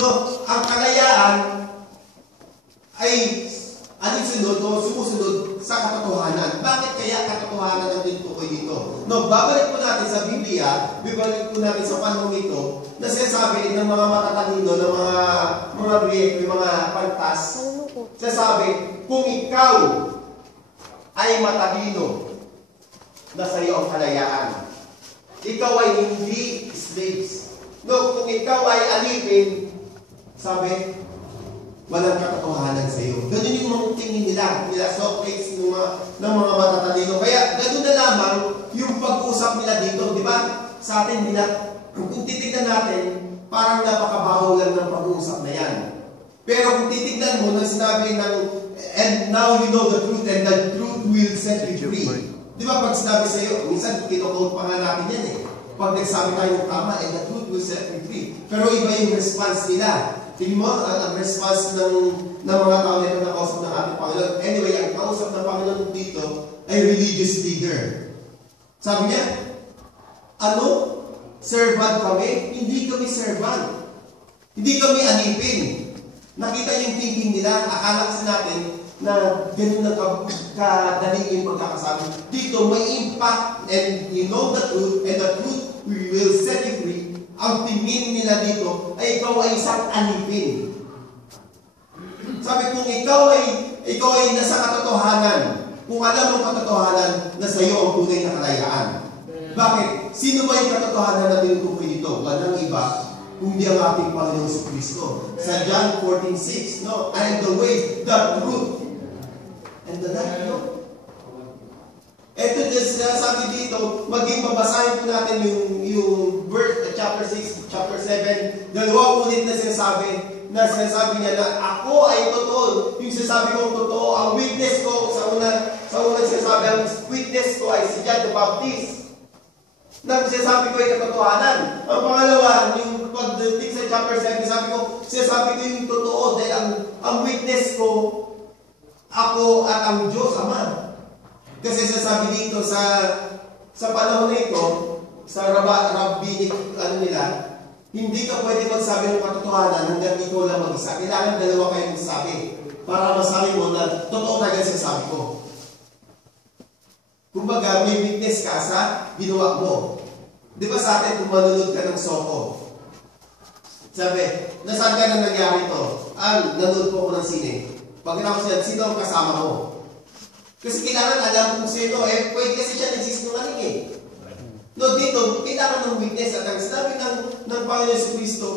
No, ang kalayaan ay alinsunod o sumusunod sa katotohanan. Bakit kaya katotohanan ang tinutukoy dito? No, babalik po natin sa Biblia, babalik po natin sa panahon ito, na sinasabi ng mga matatalino, ng mga Greek, mga pantas, sinasabi, kung ikaw ay matalino, nasa iyo ang kalayaan. Ikaw ay hindi slaves. No, kung ikaw ay alipin, sabi, walang katotohanan sa iyo. Ganun yung mga tingin nila Socrates ng mga matatalino. Kaya ganun na lamang yung pag-usap nila dito, di ba? Sa atin, kung titignan natin, parang napakabaho lang ng pag-uusap na yan. Pero kung titignan mo, nang sinabi ng, and now you know the truth, and the truth will set you free. Di ba pag sinabi sa iyo, minsan kinokode pa nga natin yan eh. Pag nagsabi tayo ng tama, and the truth will set you free. Pero iba yung response nila. Tingin mo, ang response ng mga tao nito na kausap ng ating Panginoon. Anyway, ang kausap ng Panginoon dito ay religious leader. Sabi niya, ano? Servant kami? Hindi kami servant. Hindi kami alipin. Nakita yung thinking nila, akala kasi natin na ganun na kadali yung pagkakasabi. Dito, may impact, and you know the truth, and the truth will set you free. Ang tingin nila dito ay ikaw ay isang alipin. Sabi, kung ikaw ay nasa katotohanan, kung alam mo katotohanan, nasa iyo ang tunay na kalayaan. Bakit? Sino ba yung katotohanan na tinutukoy dito? Walang iba, kundi ang ating Panginoon si Kristo. Sa John 14:6, no? I am the way, the truth, and the life. No? Ito just sabi dito, maging babasahin po natin yung verse, chapter 6, chapter 7, dalawang ulit na sinasabi niya na ako ay totoo. Yung sinasabi kong totoo, ang witness ko, sa unang sinasabi, ang witness ko ay si John the Baptist. Nang sinasabi ko ay katotohanan. Ang pangalawa, yung pagdating sa chapter 7, sinasabi ko yung totoo dahil ang witness ko, ako at ang Diyos Ama. Kasi sasabi dito sa panahon na ito, sa rabbinic nila, hindi ka pwede magsabi ng katotohanan hanggang ikaw lang mag-isa. Kailangan dalawa kayo magsabi para masabi mo na totoo talaga sinasabi ko. Kumbaga, may witness ka sa ginawa mo. Di ba sa atin kung manunod ka ng soko? Sabi, nasaan ka na nangyari ito? Nanood po ako ng sine. Pagkatapos yan, sino ang kasama mo? Kasi kailangan alam kung sino, pwede kasi siya nagsisinungaling eh. No, dito, kailangan ng witness at ang sinabi ng Panginoon si Kristo,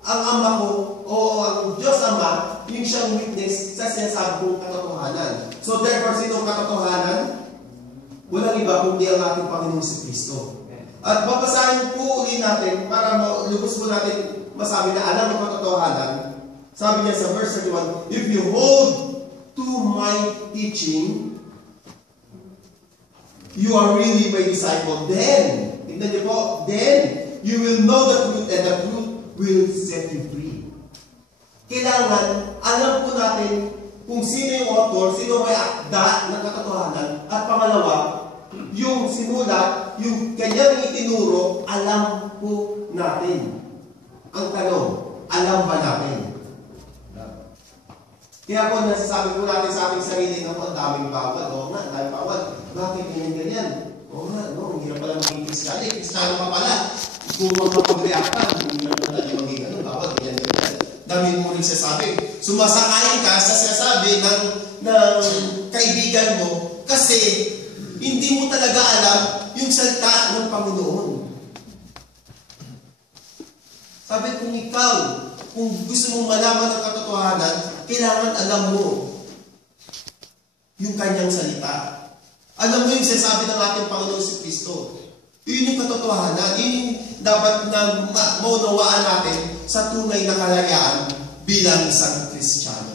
ang Ama ko, o ang Diyos Ama, yung siyang witness sa sinasabi kong katotohanan. So therefore, sino ang katotohanan? Walang iba kundi ang ating Panginoon si Kristo. At babasahin po ulit natin para lubos po natin masabi na alam ang katotohanan. Sabi niya sa verse 31, if you hold to my teaching, you are really my disciple. Then, tignan niyo po, then you will know the truth and the truth will set you free. Kailangan, alam po natin kung sino yung author, sino may akda ng katotohanan, at pangalawa, yung simulat, yung kanyang itinuro, alam po natin. Ang tanong, alam ba natin? Kaya po nasasabi po natin sa ating sarili na po, ang daming bawal. Oo nga, daming bawal. Bakit ganyan? Oo nga, no, hindi na pala maging kristyano. Kristyano pa pala. Kung magpapag-react ka, hindi na pala di maging bawal. Ganyan. Dami mo rin sasabi. Sumasakayin ka sa sasabi ng kaibigan mo kasi hindi mo talaga alam yung salita ng Panginoon. Sabi kung ikaw, kung gusto mong malaman ang katotohanan, kailangan alam mo yung kanyang salita. Alam mo yung sinasabi ng ating Panginoon si Kristo. Yun yung katotohanan. Yun yung dapat na maunawaan natin sa tunay na kalayaan bilang isang Kristiyano.